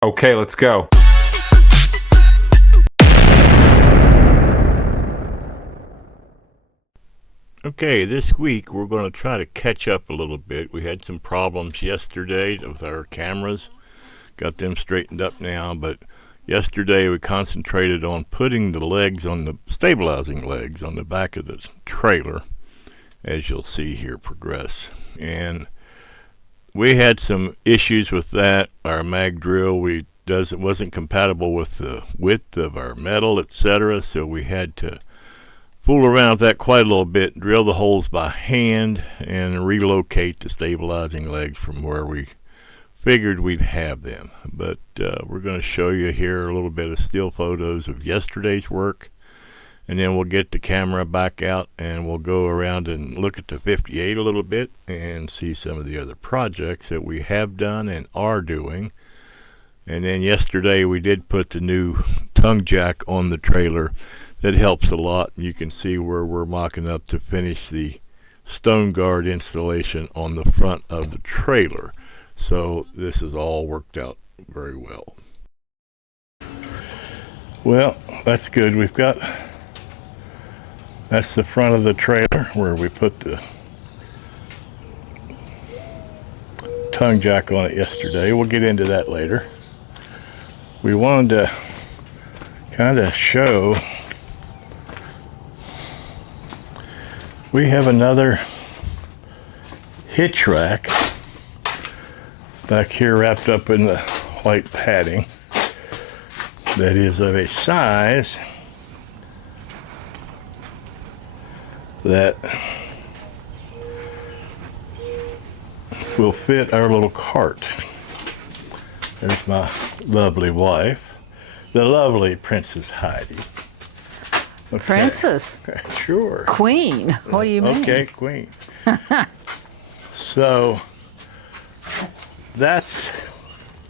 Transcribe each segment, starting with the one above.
Okay, let's go. Okay, this week we're going to try to catch up a little bit. We had some problems yesterday with our cameras. Got them straightened up now, but yesterday we concentrated on putting the legs on the stabilizing legs on the back of the trailer, as you'll see here progress. And we had some issues with that. Our mag drill wasn't compatible with the width of our metal, etc. So we had to fool around with that quite a little bit, drill the holes by hand, and relocate the stabilizing legs from where we figured we'd have them. But we're going to show you here a little bit of still photos of yesterday's work, and then we'll get the camera back out and we'll go around and look at the 58 a little bit and see some of the other projects that we have done and are doing. And then yesterday we did put the new tongue jack on the trailer. That helps a lot. You can see where we're mocking up to finish the stone guard installation on the front of the trailer. So this is all worked out very well. Well, that's good. That's the front of the trailer where we put the tongue jack on it yesterday. We'll get into that later. We wanted to kind of show we have another hitch rack back here wrapped up in the white padding that is of a size that will fit our little cart. There's my lovely wife, the lovely Princess Heidi. Okay. Princess? Sure. Queen? What do you mean? Okay, queen. So that's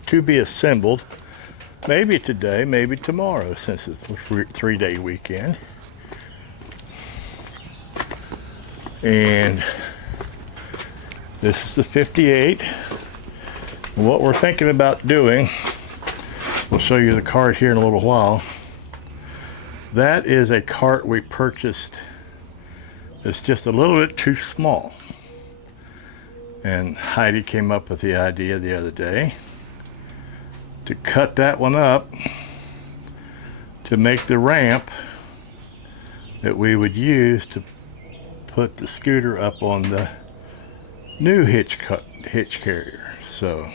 to be assembled maybe today, maybe tomorrow, since it's a 3-day weekend. And this is the 58. What we're thinking about doing, we'll show you the cart here in a little while. That is a cart we purchased. It's just a little bit too small. And Heidi came up with the idea the other day to cut that one up to make the ramp that we would use to put the scooter up on the new hitch carrier. So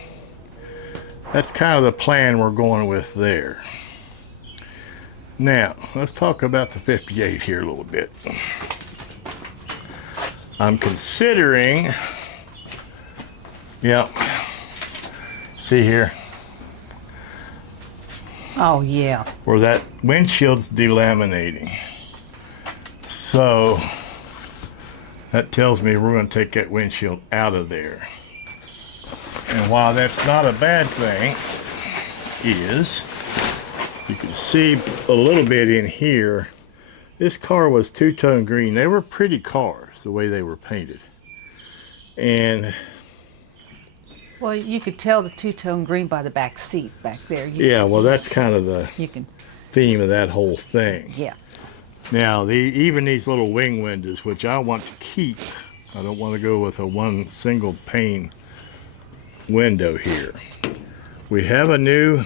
that's kind of the plan we're going with there. Now, let's talk about the 58 here a little bit. I'm considering, see here, Oh, yeah. where that windshield's delaminating. So that tells me we're going to take that windshield out of there. And while that's not a bad thing, you can see a little bit in here. This car was two-tone green. They were pretty cars, the way they were painted. And Well, you could tell the two-tone green by the back seat back there. yeah, well, that's kind of the You can, theme of that whole thing. yeah. Now, even these little wing windows, which I want to keep, I don't want to go with a one single pane window here. We have a new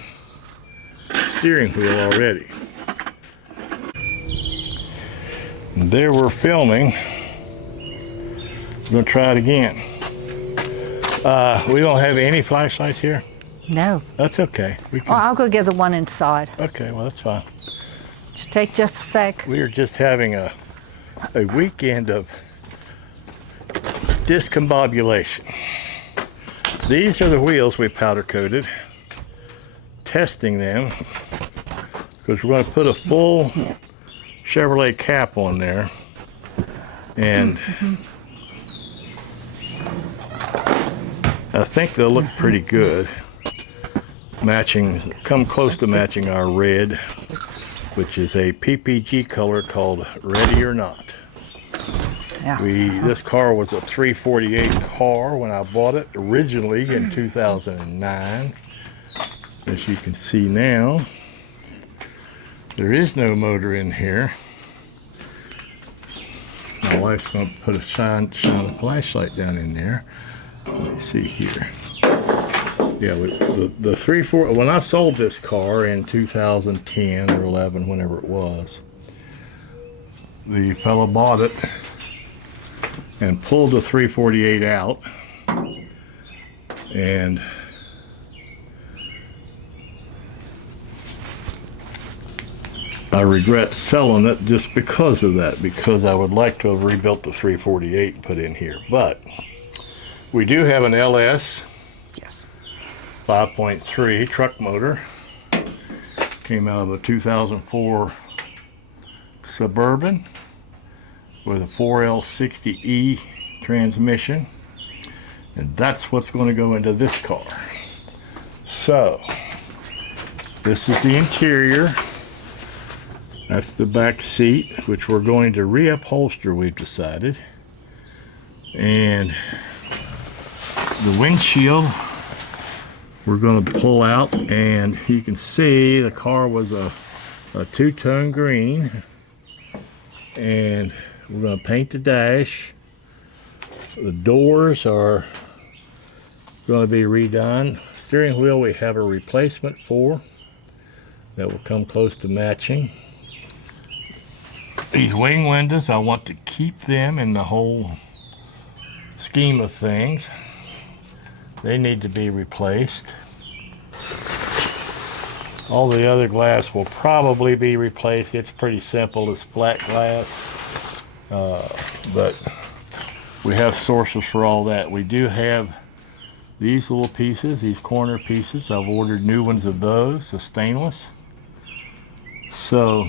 steering wheel already. And there we're filming. We're going to try it again. We don't have any flashlights here. No. That's okay. We Well, can. I'll go get the one inside. Okay, well, that's fine. Just take just a sec. We are just having a weekend of discombobulation. These are the wheels we powder coated, testing them, because we're going to put a full Chevrolet cap on there, and I think they'll look pretty good, come close to matching our red, which is a PPG color called Ready or Not. Yeah. This car was a 348 car when I bought it originally in 2009. As you can see now, there is no motor in here. My wife's going to put a shine a flashlight down in there. Let me see here. Yeah, the 3/4. When I sold this car in 2010 or 11, whenever it was, the fellow bought it and pulled the 348 out, and I regret selling it just because of that, because I would like to have rebuilt the 348 and put in here. But we do have an LS 5.3 truck motor. Came out of a 2004 Suburban with a 4L60E transmission, and that's what's going to go into this car. So this is the interior. That's the back seat, which we're going to reupholster, we've decided. And the windshield we're going to pull out, and you can see the car was a two-tone green, and we're going to paint the dash. The doors are going to be redone. Steering wheel we have a replacement for that will come close to matching. These wing windows, I want to keep them in the whole scheme of things. They need to be replaced. All the other glass will probably be replaced. It's pretty simple, it's flat glass. But we have sources for all that. We do have these little pieces, these corner pieces. I've ordered new ones of those, the stainless. So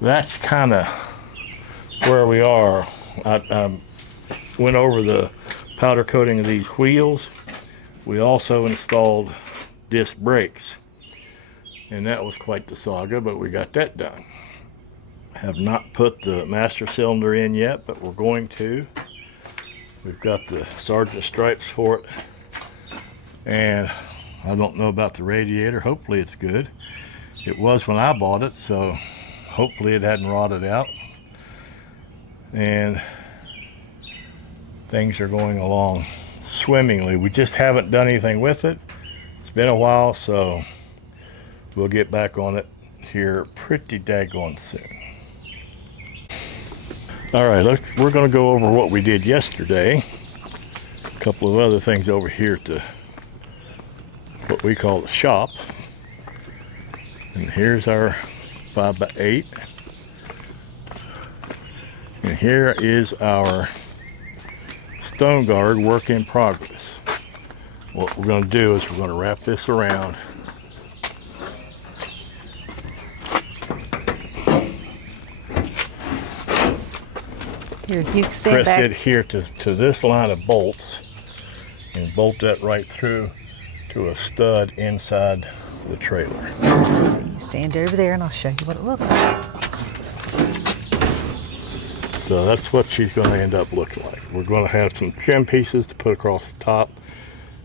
that's kind of where we are. I went over the powder coating of these wheels. We also installed disc brakes, and that was quite the saga, but we got that done. Have not put the master cylinder in yet, but we're going to. We've got the sergeant stripes for it, and I don't know about the radiator. Hopefully it's good. It was when I bought it, so hopefully it hadn't rotted out. And things are going along swimmingly. We just haven't done anything with it. It's been a while, so we'll get back on it here pretty daggone soon. All right, we're going to go over what we did yesterday. A couple of other things over here at the what we call the shop. And here's our 5x8. And here is our stone guard work in progress. What we're going to do is we're going to wrap this around. Here, you can stay Press back. it here to this line of bolts and bolt that right through to a stud inside the trailer. So you stand over there and I'll show you what it looks like. So that's what she's going to end up looking like. We're going to have some trim pieces to put across the top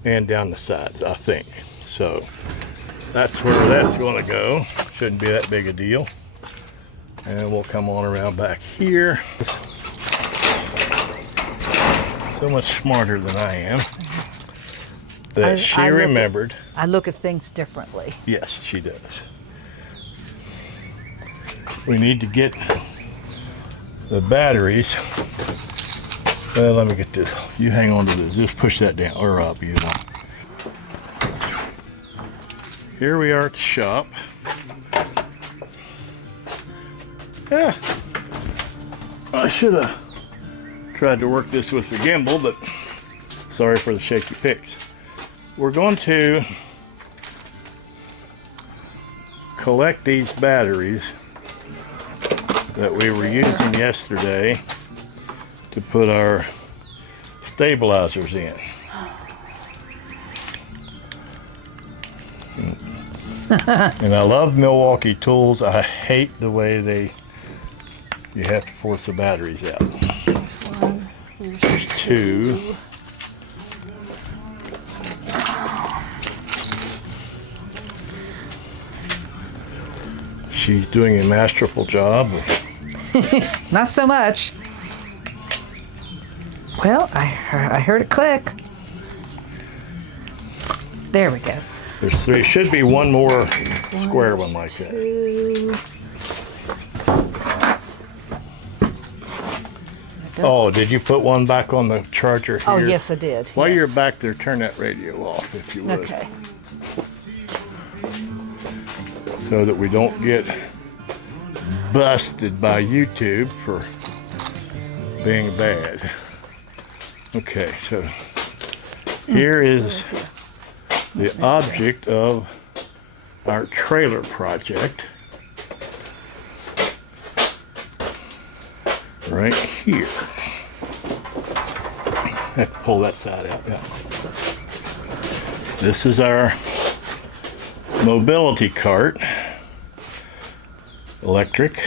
and down the sides, I think. So that's where that's going to go. Shouldn't be that big a deal. And we'll come on around back here. So much smarter than I am. That she remembered. I look at things differently. Yes, she does. We need to get the batteries. Well, let me get this. You hang on to this. Just push that down or up, you know. Here we are at the shop. Yeah. I should have tried to work this with the gimbal, but sorry for the shaky pics. We're going to collect these batteries that we were using yesterday to put our stabilizers in. And I love Milwaukee tools. I hate the way you have to force the batteries out. One, here's Two. she's doing a masterful job. Not so much. Well, I heard it click. There we go. There's three. Should be one more square one like that. Two. Oh, did you put one back on the charger here? Oh, yes, I did. While yes. you're back there, turn that radio off if you would. Okay. So that we don't get busted by YouTube for being bad. Okay, so here is the object of our trailer project. Right here. I have to pull that side out. Yeah. This is our mobility cart, electric,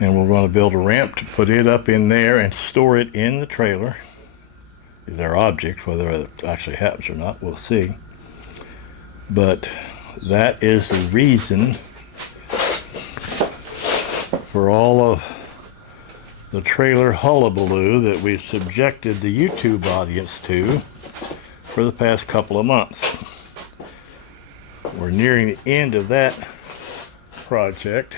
and we're going to build a ramp to put it up in there and store it in the trailer. Is our object. Whether it actually happens or not, we'll see. But that is the reason for all of the trailer hullabaloo that we've subjected the YouTube audience to for the past couple of months. We're nearing the end of that project.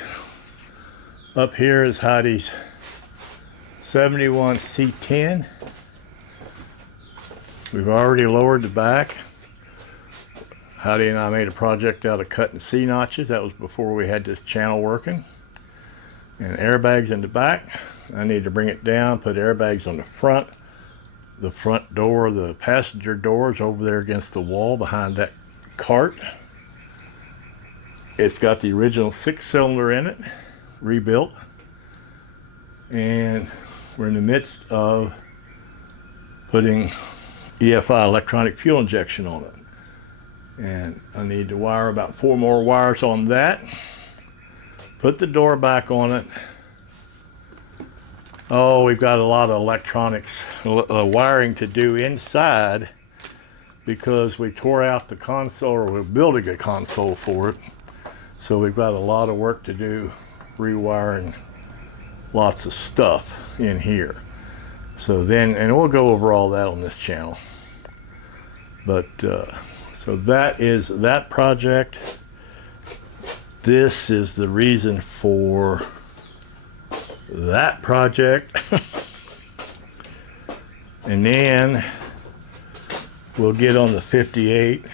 Up here is Heidi's 71 C10. We've already lowered the back. Heidi and I made a project out of cutting C notches. That was before we had this channel working. And airbags in the back. I need to bring it down, put airbags on the front door, the passenger door is over there against the wall behind that cart. It's got the original 6-cylinder in it, rebuilt. And we're in the midst of putting EFI, electronic fuel injection, on it. And I need to wire about 4 more wires on that. Put the door back on it. Oh, we've got a lot of electronics wiring to do inside because we tore out the console, or we're building a console for it. So we've got a lot of work to do, rewiring lots of stuff in here. So then, and we'll go over all that on this channel. But so that is that project. This is the reason for that project. And then we'll get on the 58.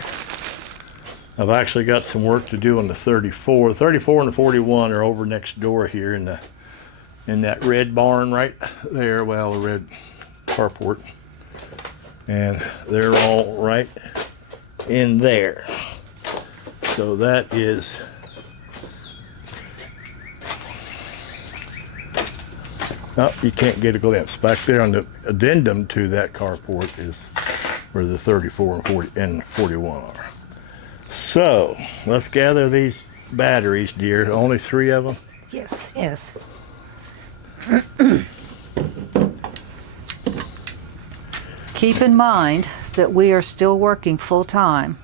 I've actually got some work to do on the 34. 34 and the 41 are over next door here in that red barn right there. Well, the red carport. And they're all right in there. So that is oh, you can't get a glimpse. Back there on the addendum to that carport is where the 34 and 41 are. So let's gather these batteries, dear. Only 3 of them? Yes, yes. Keep in mind that we are still working full time.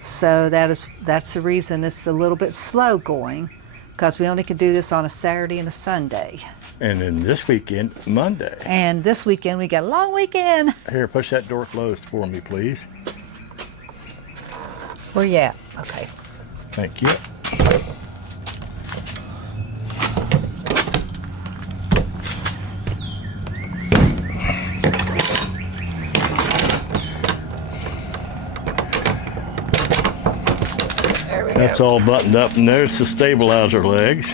So that's the reason it's a little bit slow going, because we only can do this on a Saturday and a Sunday. And then this weekend, Monday. And this weekend, we got a long weekend. Here, push that door closed for me, please. Where you at? Okay. Thank you. That's all buttoned up, and there's the stabilizer legs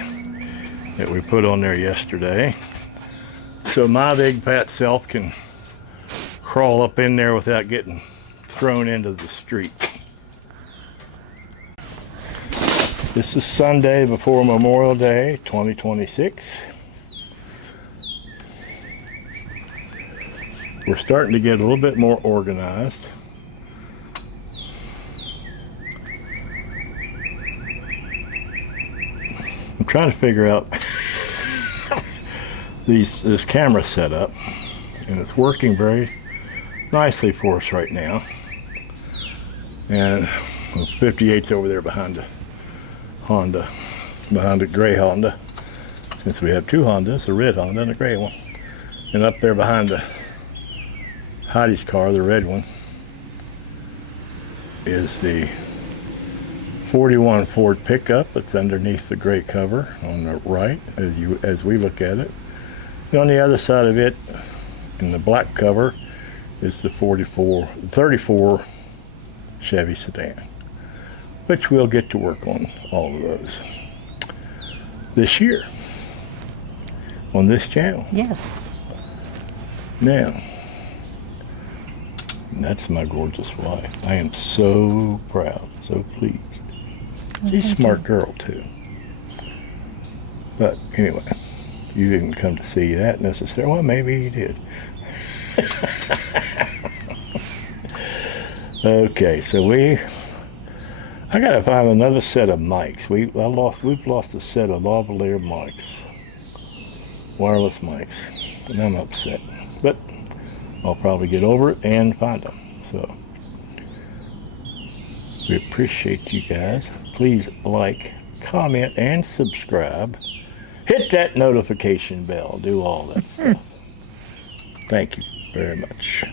that we put on there yesterday. So my big fat self can crawl up in there without getting thrown into the street. This is Sunday before Memorial Day, 2026. We're starting to get a little bit more organized. I'm trying to figure out this camera setup, and it's working very nicely for us right now. And 58's over there behind the Honda, behind a gray Honda, since we have two Hondas, a red Honda and a gray one. And up there behind the Heidi's car, the red one, is the 41 Ford pickup. It's underneath the gray cover on the right as we look at it. And on the other side of it, in the black cover, is the 34 Chevy sedan, which we'll get to work on all of those this year on this channel. Yes. Now, that's my gorgeous wife. I am so proud, so pleased. She's a smart girl too. But anyway, you didn't come to see that necessarily. Well, maybe you did. Okay, so I gotta find another set of mics. We've lost a set of lavalier mics, wireless mics, and I'm upset. But I'll probably get over it and find them. So we appreciate you guys. Please like, comment, and subscribe. Hit that notification bell. Do all that stuff. Thank you very much.